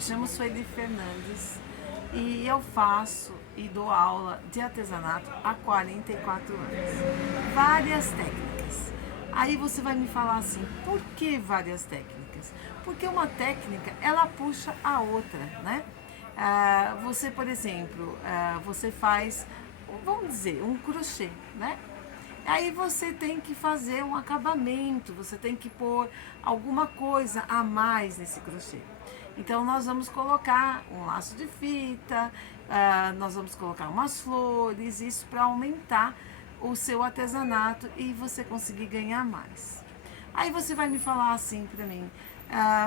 Eu chamo Sueli Fernandes e eu faço e dou aula de artesanato há 44 anos. Várias técnicas. Aí você vai me falar assim, por que várias técnicas? Porque uma técnica, ela puxa a outra, né? Você, por exemplo, você faz, vamos dizer, um crochê, né? Aí você tem que fazer um acabamento, você tem que pôr alguma coisa a mais nesse crochê. Então nós vamos colocar um laço de fita, nós vamos colocar umas flores, isso para aumentar o seu artesanato e você conseguir ganhar mais. Aí você vai me falar assim para mim,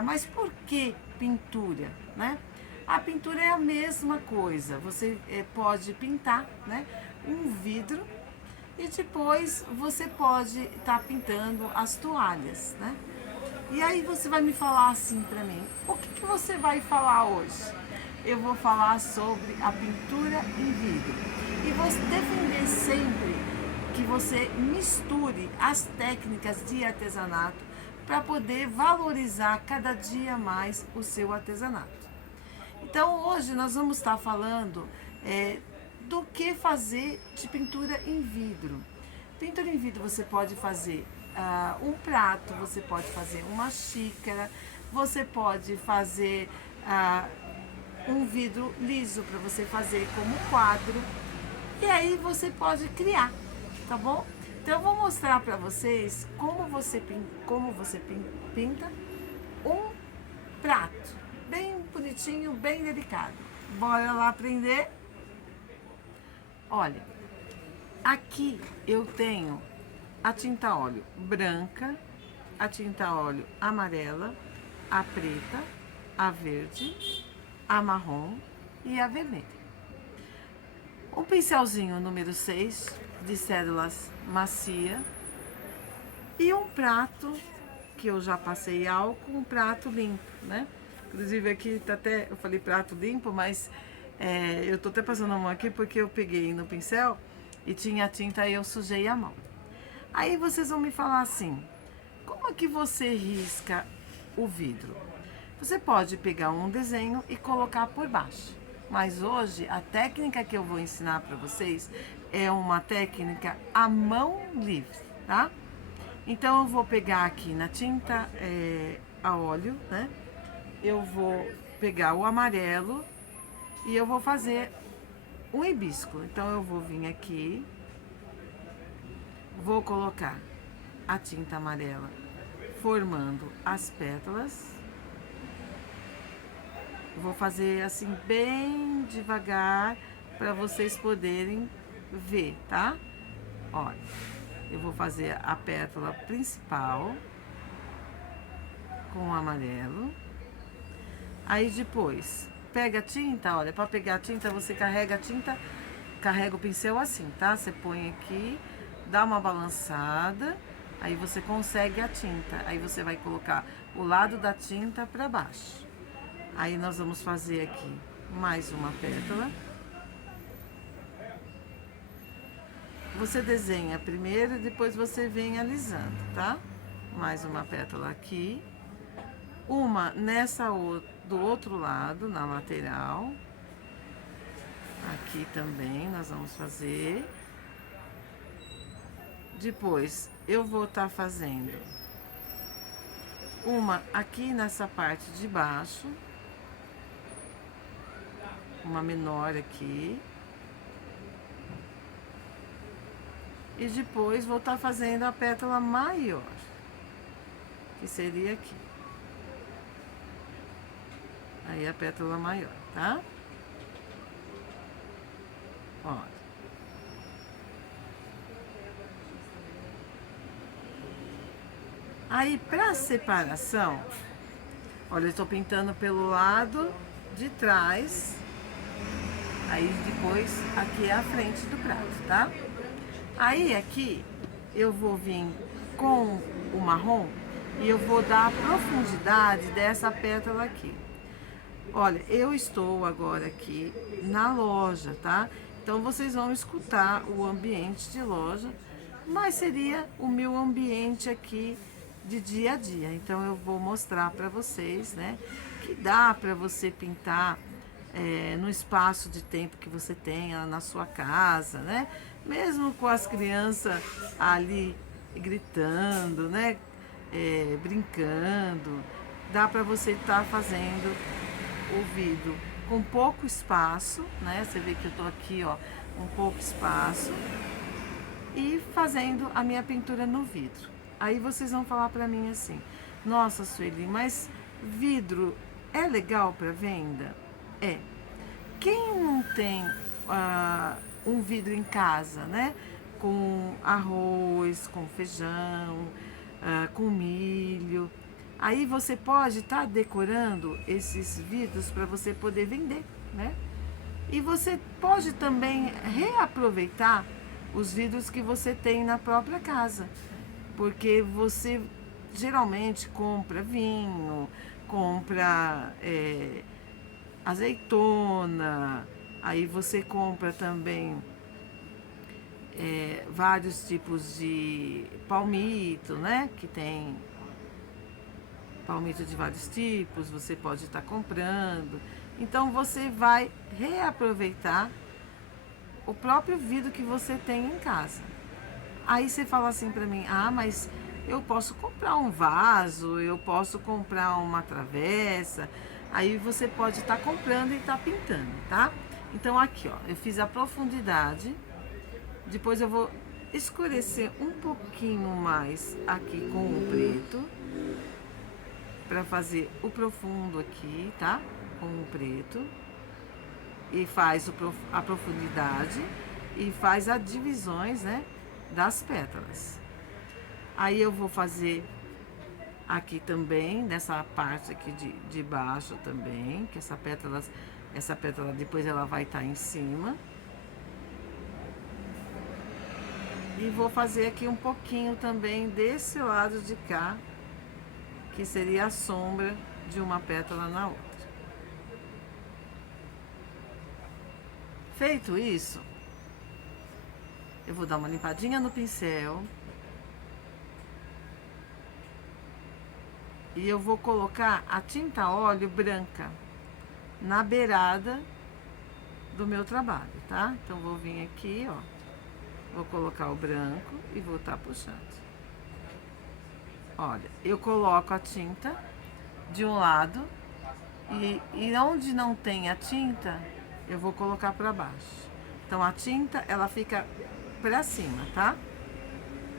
mas por que pintura, né? A pintura é a mesma coisa, você pode pintar, né, um vidro e depois você pode estar pintando as toalhas, né? E aí você vai me falar assim para mim, o que você vai falar hoje? Eu vou falar sobre a pintura em vidro e vou defender sempre que você misture as técnicas de artesanato para poder valorizar cada dia mais o seu artesanato. Então hoje nós vamos estar falando do que fazer de pintura em vidro. Pintura em vidro você pode fazer um prato, você pode fazer uma xícara, você pode fazer um vidro liso para você fazer como quadro. E aí você pode criar, tá bom? Então eu vou mostrar para vocês como você pinta um prato bem bonitinho, bem delicado. Bora lá aprender? Olha, aqui eu tenho a tinta óleo branca, a tinta óleo amarela, a preta, a verde, a marrom e a vermelha. Um pincelzinho número 6 de cédulas macia e um prato que eu já passei álcool, um prato limpo, né? Inclusive aqui tá até, eu falei prato limpo, mas eu tô até passando a mão aqui porque eu peguei no pincel e tinha tinta e eu sujei a mão. Aí vocês vão me falar assim, como é que você risca o vidro? Você pode pegar um desenho e colocar por baixo. Mas hoje a técnica que eu vou ensinar para vocês é uma técnica à mão livre, tá? Então eu vou pegar aqui na tinta a óleo, né? Eu vou pegar o amarelo e eu vou fazer um hibisco. Então eu vou vir aqui, vou colocar a tinta amarela formando as pétalas. Vou fazer assim bem devagar para vocês poderem ver, tá? Olha, eu vou fazer a pétala principal com o amarelo. Aí depois, pega a tinta, olha, para pegar a tinta você carrega a tinta, carrega o pincel assim, tá? Você põe aqui, dá uma balançada, aí você consegue a tinta. Aí você vai colocar o lado da tinta para baixo. Aí nós vamos fazer aqui mais uma pétala. Você desenha primeiro e depois você vem alisando, tá? Mais uma pétala aqui. Uma do outro lado, na lateral. Aqui também nós vamos fazer. Depois eu vou estar fazendo uma aqui nessa parte de baixo. Uma menor aqui. E depois vou estar fazendo a pétala maior, que seria aqui. Aí a pétala maior, tá? Olha. Aí pra separação, olha, eu estou pintando pelo lado de trás. Aí depois aqui é a frente do prato, tá? Aí aqui eu vou vir com o marrom e eu vou dar a profundidade dessa pétala aqui. Olha, eu estou agora aqui na loja, tá? Então vocês vão escutar o ambiente de loja, mas seria o meu ambiente aqui de dia a dia. Então eu vou mostrar para vocês, né, que dá para você pintar no espaço de tempo que você tenha na sua casa, né? Mesmo com as crianças ali gritando, né? Brincando, dá para você estar fazendo o vidro com pouco espaço, né? Você vê que eu tô aqui, ó, com pouco espaço e fazendo a minha pintura no vidro. Aí vocês vão falar para mim assim: nossa, Sueli, mas vidro é legal para venda? É. Quem não tem um vidro em casa, né? Com arroz, com feijão, com milho. Aí você pode estar decorando esses vidros para você poder vender, né? E você pode também reaproveitar os vidros que você tem na própria casa, porque você geralmente compra vinho, compra azeitona, aí você compra também vários tipos de palmito, né? Que tem palmito de vários tipos, você pode estar comprando. Então você vai reaproveitar o próprio vidro que você tem em casa. Aí você fala assim para mim: ah, mas eu posso comprar um vaso, eu posso comprar uma travessa. Aí você pode estar comprando e estar pintando, tá? Então aqui, ó, eu fiz a profundidade. Depois eu vou escurecer um pouquinho mais aqui com o preto, para fazer o profundo aqui, tá? Com o preto. E faz a profundidade e faz as divisões, né, das pétalas. Aí eu vou fazer aqui também, nessa parte aqui de baixo também, que essa pétala depois ela vai estar em cima. E vou fazer aqui um pouquinho também desse lado de cá, que seria a sombra de uma pétala na outra. Feito isso, eu vou dar uma limpadinha no pincel. E eu vou colocar a tinta óleo branca na beirada do meu trabalho, tá? Então vou vir aqui, ó. Vou colocar o branco e vou estar puxando. Olha, eu coloco a tinta de um lado e onde não tem a tinta, eu vou colocar para baixo. Então a tinta, ela fica para cima, tá?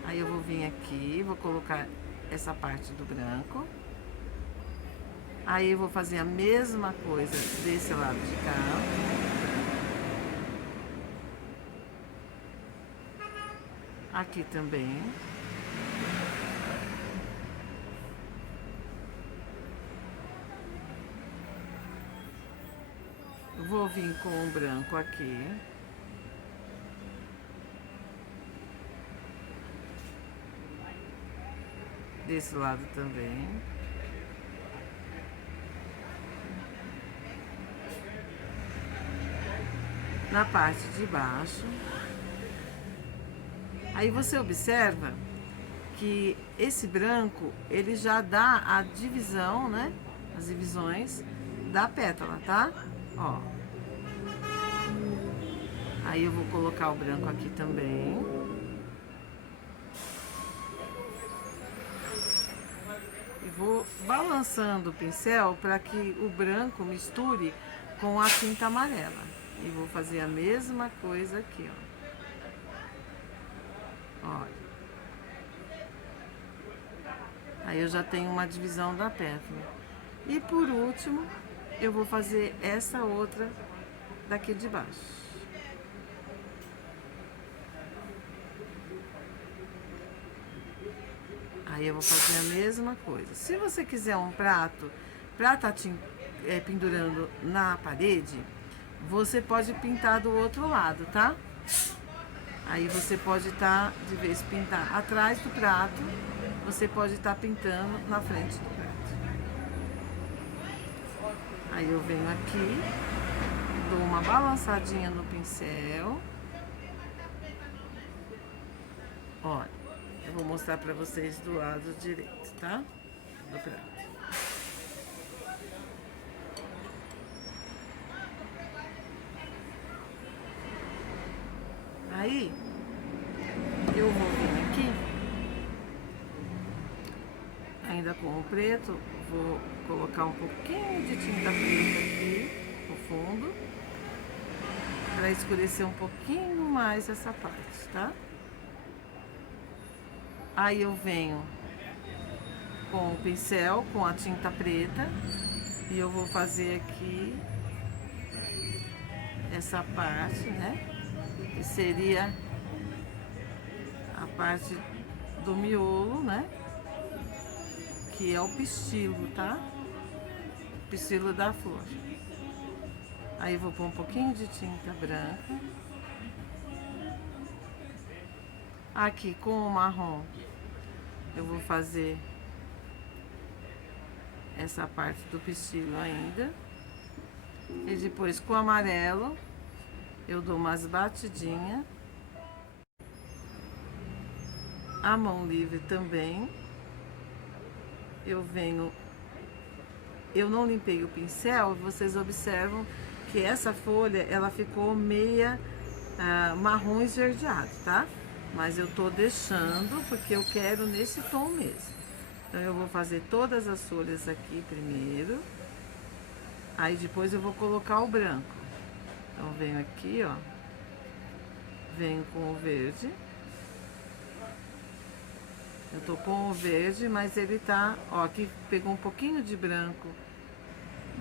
Aí eu vou vir aqui, vou colocar essa parte do branco. Aí eu vou fazer a mesma coisa desse lado de cá. Aqui também. Vou vir com o branco aqui. Desse lado também. Na parte de baixo. Aí você observa que esse branco, ele já dá a divisão, né? As divisões da pétala, tá? Ó. Aí eu vou colocar o branco aqui também. E vou balançando o pincel para que o branco misture com a tinta amarela. E vou fazer a mesma coisa aqui, ó. Olha. Aí eu já tenho uma divisão da pétala. E por último, eu vou fazer essa outra daqui de baixo. Aí eu vou fazer a mesma coisa. Se você quiser um prato pra estar pendurando na parede, você pode pintar do outro lado, tá? Aí você pode estar, de vez pintar atrás do prato, você pode estar pintando na frente do prato. Aí eu venho aqui, dou uma balançadinha no pincel. Olha, Eu vou mostrar pra vocês do lado direito, tá? Do prato. Aí, eu vou vir aqui, ainda com o preto, vou colocar um pouquinho de tinta preta aqui no fundo, para escurecer um pouquinho mais essa parte, tá? Aí eu venho com o pincel, com a tinta preta, e eu vou fazer aqui essa parte, né? Que seria a parte do miolo, né? Que é o pistilo, tá? O pistilo da flor. Aí eu vou pôr um pouquinho de tinta branca. Aqui com o marrom eu vou fazer essa parte do pistilo ainda. E depois com o amarelo eu dou umas batidinhas. A mão livre também. Eu venho... Eu não limpei o pincel, vocês observam que essa folha, ela ficou meia marrom esverdeado, tá? Mas eu tô deixando porque eu quero nesse tom mesmo. Então eu vou fazer todas as folhas aqui primeiro. Aí depois eu vou colocar o branco. Então venho aqui, ó. Venho com o verde. Eu tô com o verde, mas ele tá... Ó, aqui pegou um pouquinho de branco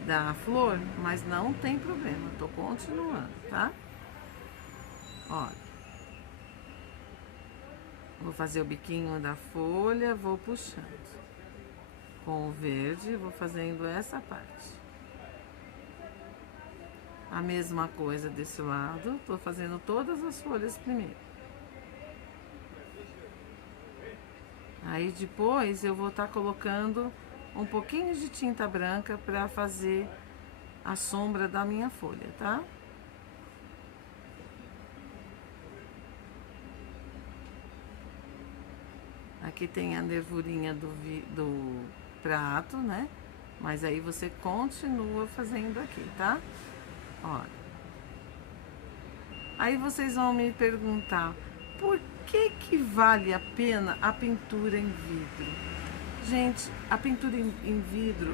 da flor, mas não tem problema. Eu tô continuando, tá? Olha. Vou fazer o biquinho da folha, vou puxando. Com o verde, vou fazendo essa parte. A mesma coisa desse lado, tô fazendo todas as folhas primeiro. Aí depois eu vou estar colocando um pouquinho de tinta branca para fazer a sombra da minha folha, tá? Aqui tem a nervurinha do prato, né? Mas aí você continua fazendo aqui, tá? Olha. Aí vocês vão me perguntar, por que vale a pena a pintura em vidro? Gente, a pintura em vidro,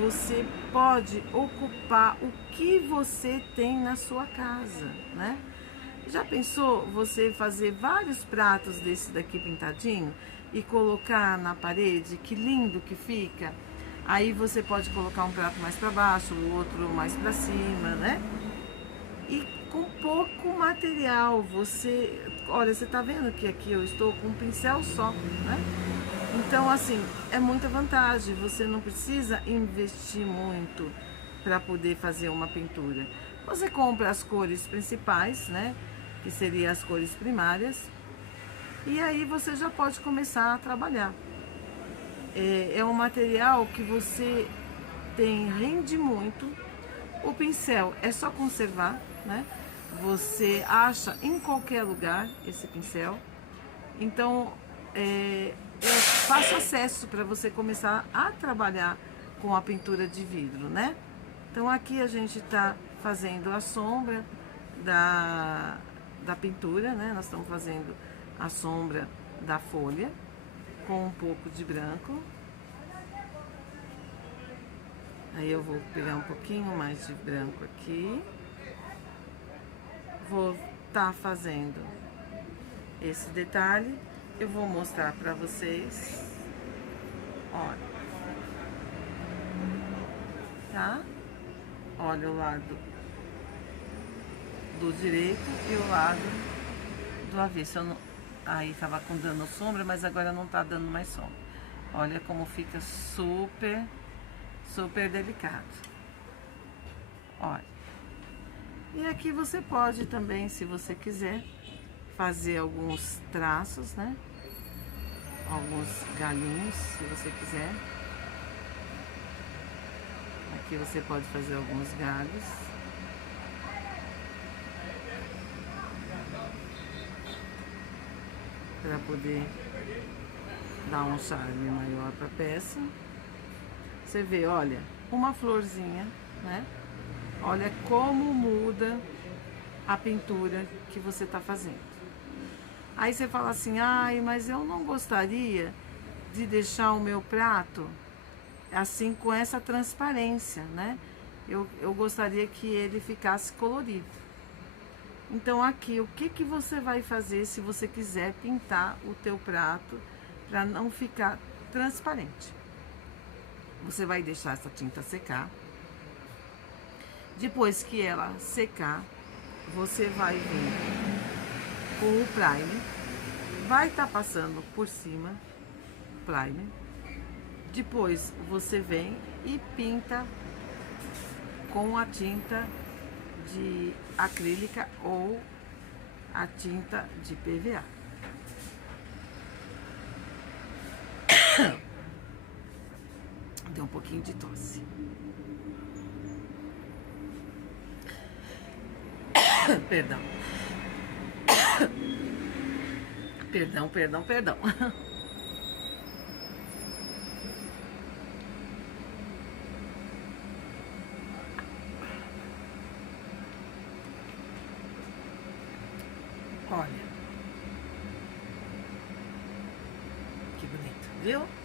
você pode ocupar o que você tem na sua casa, né? Já pensou você fazer vários pratos desse daqui pintadinho e colocar na parede? Que lindo que fica! Aí você pode colocar um prato mais para baixo, o outro mais para cima, né? E com pouco material, você... Olha, você tá vendo que aqui eu estou com um pincel só, né? Então, assim, é muita vantagem. Você não precisa investir muito para poder fazer uma pintura. Você compra as cores principais, né? Que seriam as cores primárias. E aí você já pode começar a trabalhar. É um material que você rende muito. O pincel é só conservar, né? Você acha em qualquer lugar esse pincel. Então, é fácil acesso para você começar a trabalhar com a pintura de vidro, né? Então aqui a gente está fazendo a sombra da pintura, né? Nós estamos fazendo a sombra da folha com um pouco de branco. Aí eu vou pegar um pouquinho mais de branco aqui. Vou estar fazendo esse detalhe. Eu vou mostrar para vocês. Olha. Tá? Olha o lado do direito e o lado do avesso. Eu não... Aí tava dando sombra, mas agora não tá dando mais sombra. Olha como fica super, super delicado. Olha. E aqui você pode também, se você quiser, fazer alguns traços, né? Alguns galinhos, se você quiser. Aqui você pode fazer alguns galhos. para poder dar um charme maior para a peça. Você vê, olha, uma florzinha, né? Olha como muda a pintura que você está fazendo. Aí você fala assim, ai, mas eu não gostaria de deixar o meu prato assim com essa transparência, né? Eu gostaria que ele ficasse colorido. Então aqui, o que que você vai fazer se você quiser pintar o teu prato para não ficar transparente? Você vai deixar essa tinta secar. Depois que ela secar, você vai vir com o primer. Vai estar passando por cima o primer. Depois você vem e pinta com a tinta de acrílica ou a tinta de PVA. Deu um pouquinho de tosse. Perdão. Perdão. Olha. Que bonito, viu?